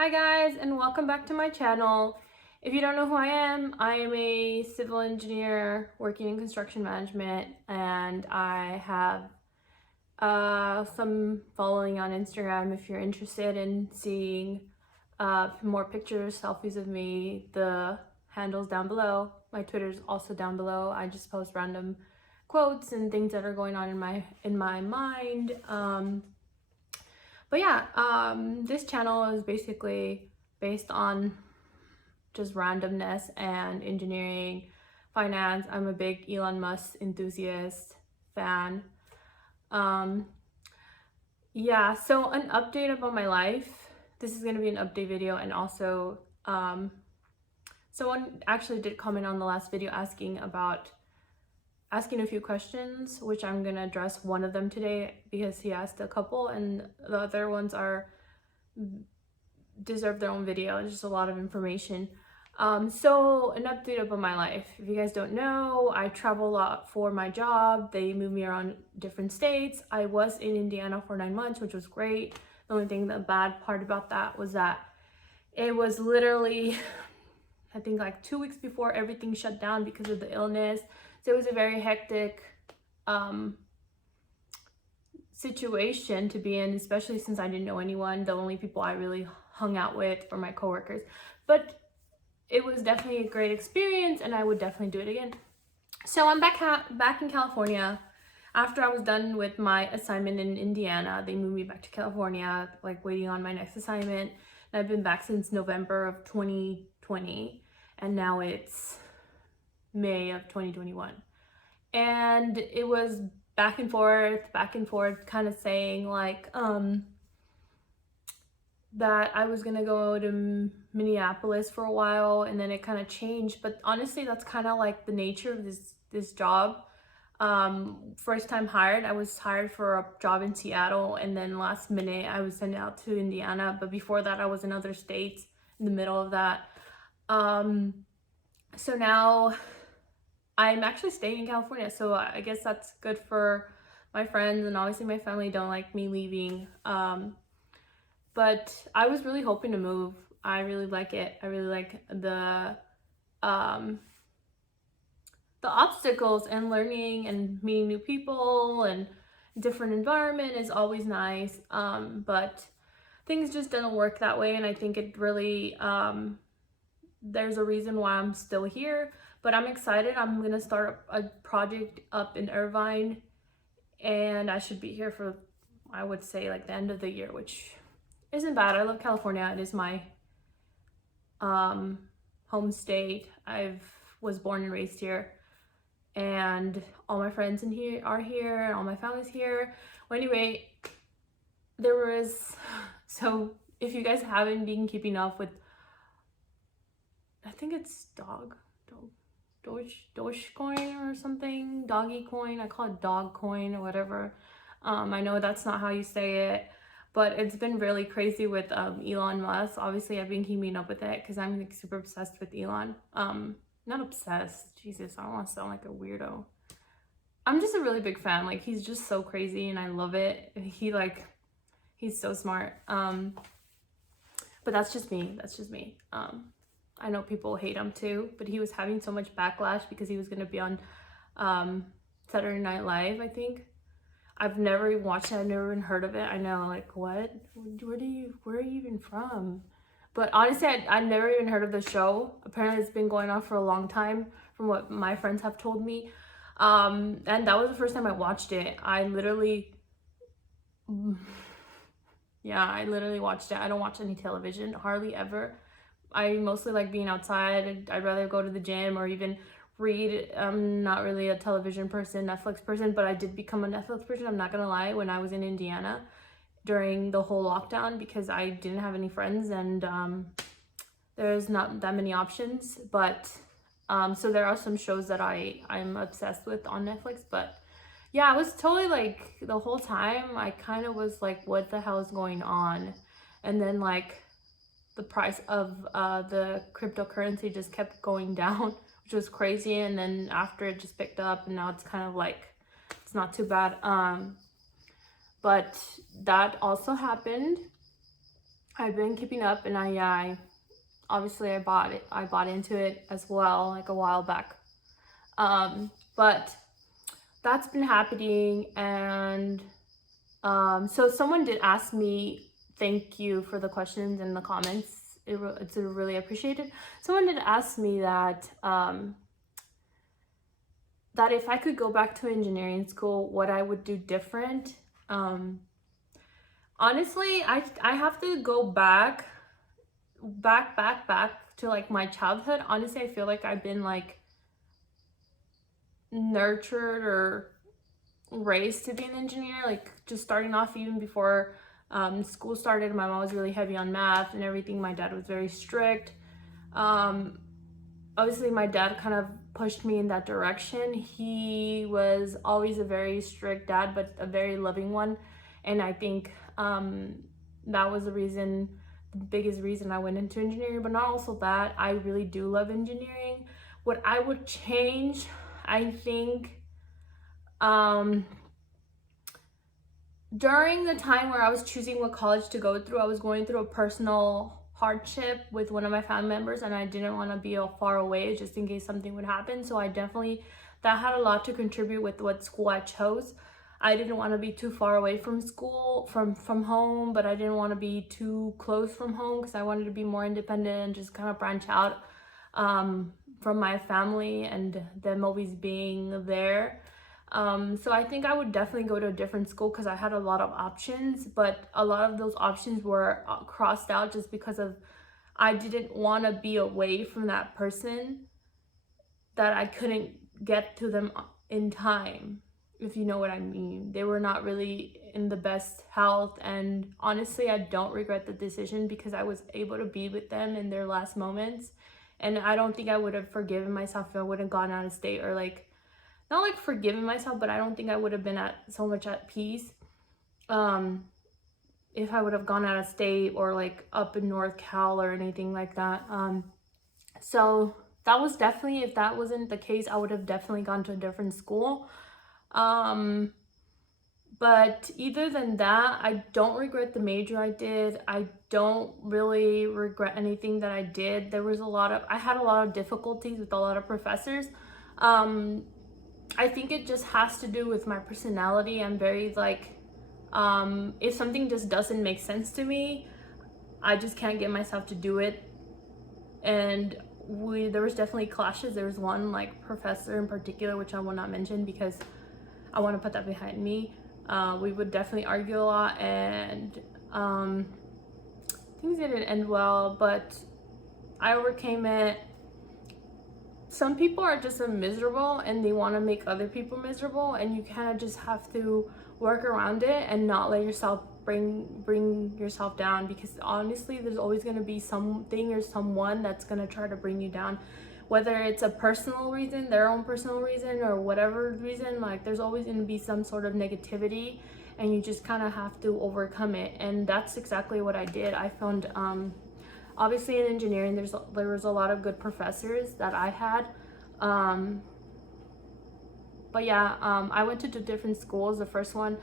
Hi guys, and welcome back to my channel. If you don't know who I am a civil engineer working in construction management, and I have some following on Instagram. If you're interested in seeing more pictures, selfies of me, the handle's down below. My Twitter's also down below. I just post random quotes and things that are going on in my mind. But yeah, this channel is basically based on just randomness and engineering, finance. I'm a big Elon Musk enthusiast, fan. Um, yeah, so an update about my life. This is going to be an update video, and also someone actually did comment on the last video asking a few questions, which I'm gonna address one of them today because he asked a couple, and the other ones deserve their own video. It's just a lot of information. So an update about my life. If you guys don't know, I travel a lot for my job. They move me around different states. I was in Indiana for 9 months, which was great. The only thing, the bad part about that was that it was literally, I think like 2 weeks before everything shut down because of the illness. So it was a very hectic situation to be in, especially since I didn't know anyone. The only people I really hung out with were my coworkers. But it was definitely a great experience, and I would definitely do it again. So I'm back in California. After I was done with my assignment in Indiana, they moved me back to California, like waiting on my next assignment. And I've been back since November of 2020, and now it's May of 2021. And it was back and forth, kind of saying like that I was gonna go to Minneapolis for a while, and then it kind of changed. But honestly, that's kind of like the nature of this job. First time hired, I was hired for a job in Seattle, and then last minute I was sent out to Indiana. But before that, I was in other states in the middle of that. So now I'm actually staying in California, so I guess that's good for my friends, and obviously my family don't like me leaving. But I was really hoping to move. I really like it. I really like the obstacles and learning and meeting new people, and different environment is always nice. But things just didn't work that way, and I think it really there's a reason why I'm still here. But I'm excited. I'm gonna start a project up in Irvine, and I should be here for, I would say, like the end of the year, which isn't bad. I love California. It is my home state. I was born and raised here, and all my friends in here are here, and all my family's here. Well, anyway, so if you guys haven't been keeping up with, I think it's Dogecoin or something, doggy coin. I call it dog coin or whatever. I know that's not how you say it, but it's been really crazy with Elon Musk. Obviously, I've been keeping up with it because I'm like super obsessed with Elon. Not obsessed, Jesus, I don't want to sound like a weirdo. I'm just a really big fan. Like, he's just so crazy, and I love it. He's so smart. But that's just me. I know people hate him too, but he was having so much backlash because he was going to be on Saturday Night Live, I think. I've never even watched it. I've never even heard of it. I know, like, what? Where are you even from? But honestly, I've never even heard of the show. Apparently, it's been going on for a long time, from what my friends have told me. And that was the first time I watched it. I literally watched it. I don't watch any television, hardly ever. I mostly like being outside. I'd rather go to the gym or even read. I'm not really a television person, Netflix person, but I did become a Netflix person, I'm not gonna lie, when I was in Indiana during the whole lockdown, because I didn't have any friends, and there's not that many options. But so there are some shows that I'm obsessed with on Netflix. But yeah, I was totally like, the whole time I kind of was like, what the hell is going on? And then like the price of the cryptocurrency just kept going down, which was crazy. And then after, it just picked up, and now it's kind of like, it's not too bad. But that also happened. I've been keeping up, and I obviously I bought into it as well, like a while back. But that's been happening, and so someone did ask me, thank you for the questions in the comments. It's really appreciated. Someone did ask me that that if I could go back to engineering school, what I would do different. Honestly, I have to go back to like my childhood. Honestly, I feel like I've been like nurtured or raised to be an engineer, like just starting off even before school started. My mom was really heavy on math and everything. My dad was very strict. Obviously my dad kind of pushed me in that direction. He was always a very strict dad, but a very loving one, and I think that was the biggest reason I went into engineering. But not also that, I really do love engineering. What I would change, I think, during the time where I was choosing what college to go through, I was going through a personal hardship with one of my family members, and I didn't want to be far away just in case something would happen. So that had a lot to contribute with what school I chose. I didn't want to be too far away from school, from home, but I didn't want to be too close from home because I wanted to be more independent and just kind of branch out from my family and them always being there. So I think I would definitely go to a different school because I had a lot of options, but a lot of those options were crossed out just because of I didn't want to be away from that person, that I couldn't get to them in time, if you know what I mean. They were not really in the best health, and honestly, I don't regret the decision because I was able to be with them in their last moments. And I don't think I would have forgiven myself if I would have gone out of state, or like, not like forgiving myself, but I don't think I would have been so much at peace if I would have gone out of state or like up in North Cal or anything like that. So that was definitely, if that wasn't the case, I would have definitely gone to a different school. But either than that, I don't regret the major I did. I don't really regret anything that I did. I had a lot of difficulties with a lot of professors. I think it just has to do with my personality. I'm very like, if something just doesn't make sense to me, I just can't get myself to do it. And there was definitely clashes. There was one like professor in particular, which I will not mention because I want to put that behind me. We would definitely argue a lot, and things didn't end well, but I overcame it. Some people are just miserable and they want to make other people miserable, and you kind of just have to work around it and not let yourself bring yourself down, because honestly there's always going to be something or someone that's going to try to bring you down, whether it's a personal reason, their own personal reason, or whatever reason. Like, there's always going to be some sort of negativity, and you just kind of have to overcome it. And that's exactly what I did. I found obviously in engineering there was a lot of good professors that I had, but yeah, I went to two different schools. The first one,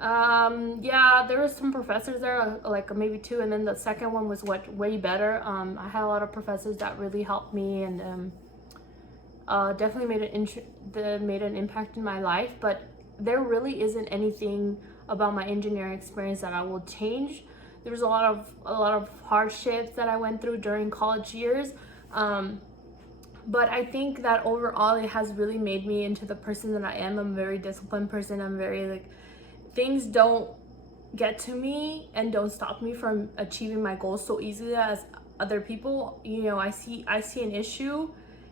yeah, there were some professors there, like maybe two, and then the second one was way better. I had a lot of professors that really helped me, and definitely made an impact in my life. But there really isn't anything about my engineering experience that I will change. There was a lot of hardships that I went through during college years, but I think that overall it has really made me into the person that I am. I'm a very disciplined person. I'm very like, things don't get to me and don't stop me from achieving my goals so easily as other people. You know, I see an issue,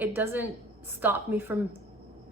it doesn't stop me from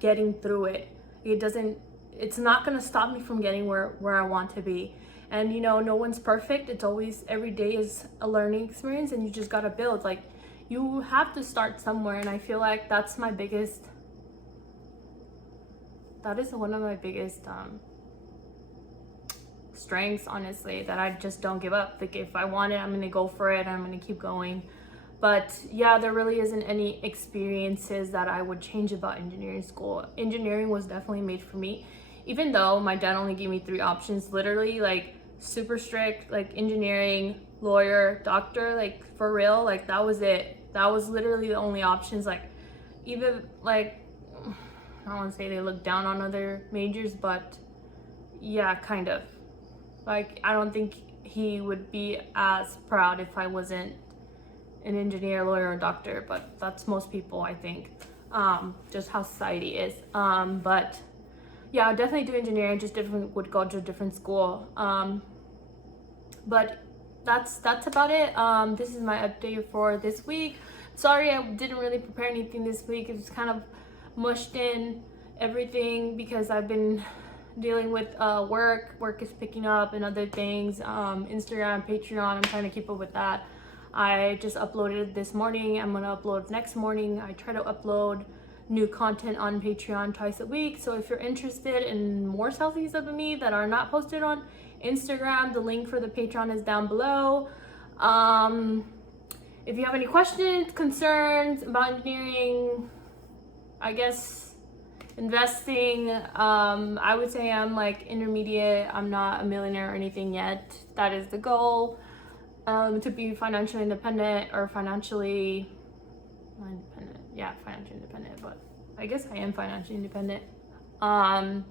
getting through it. It's not gonna stop me from getting where I want to be. And you know, no one's perfect. It's always, every day is a learning experience, and you just gotta build. Like, you have to start somewhere, and I feel like that is one of my biggest strengths, honestly, that I just don't give up. Like, if I want it, I'm gonna go for it. I'm gonna keep going. But yeah, there really isn't any experiences that I would change about engineering school. Engineering was definitely made for me, even though my dad only gave me 3 options. Literally, like, super strict, like engineering, lawyer, doctor, like for real, like that was it. That was literally the only options. Like even like, I don't want to say they look down on other majors, but yeah, kind of. Like I don't think he would be as proud if I wasn't an engineer, lawyer, or doctor, but that's most people, I think. Just how society is. But yeah, I'd definitely do engineering, just would go to a different school. But that's about it. This is my update for this week. Sorry I didn't really prepare anything this week. It was kind of mushed in everything because I've been dealing with work is picking up and other things. Instagram, Patreon, I'm trying to keep up with that. I just uploaded this morning. I'm gonna upload next morning. I try to upload new content on Patreon twice a week. So if you're interested in more selfies of me that are not posted on Instagram, the link for the Patreon is down below. If you have any questions, concerns about engineering, I guess investing, I would say I'm like intermediate. I'm not a millionaire or anything yet. That is the goal, to be financially independent or financially independent. Yeah, financially independent, but I guess I am financially independent. Yeah,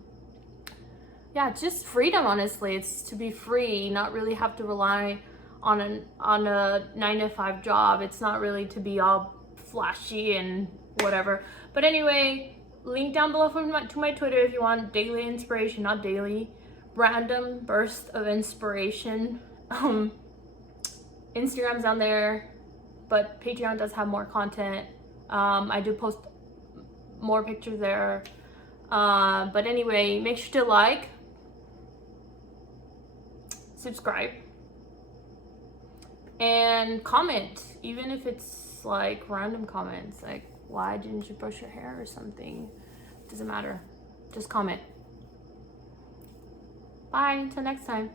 it's just freedom, honestly. It's to be free, not really have to rely on a 9-to-5 job. It's not really to be all flashy and whatever. But anyway, link down below to my Twitter if you want daily inspiration, not daily, random burst of inspiration. Instagram's down there, but Patreon does have more content. I do post more pictures there. But anyway, make sure to like, subscribe, and comment, even if it's like random comments, like why didn't you brush your hair or something. Doesn't matter, just comment. Bye, until next time.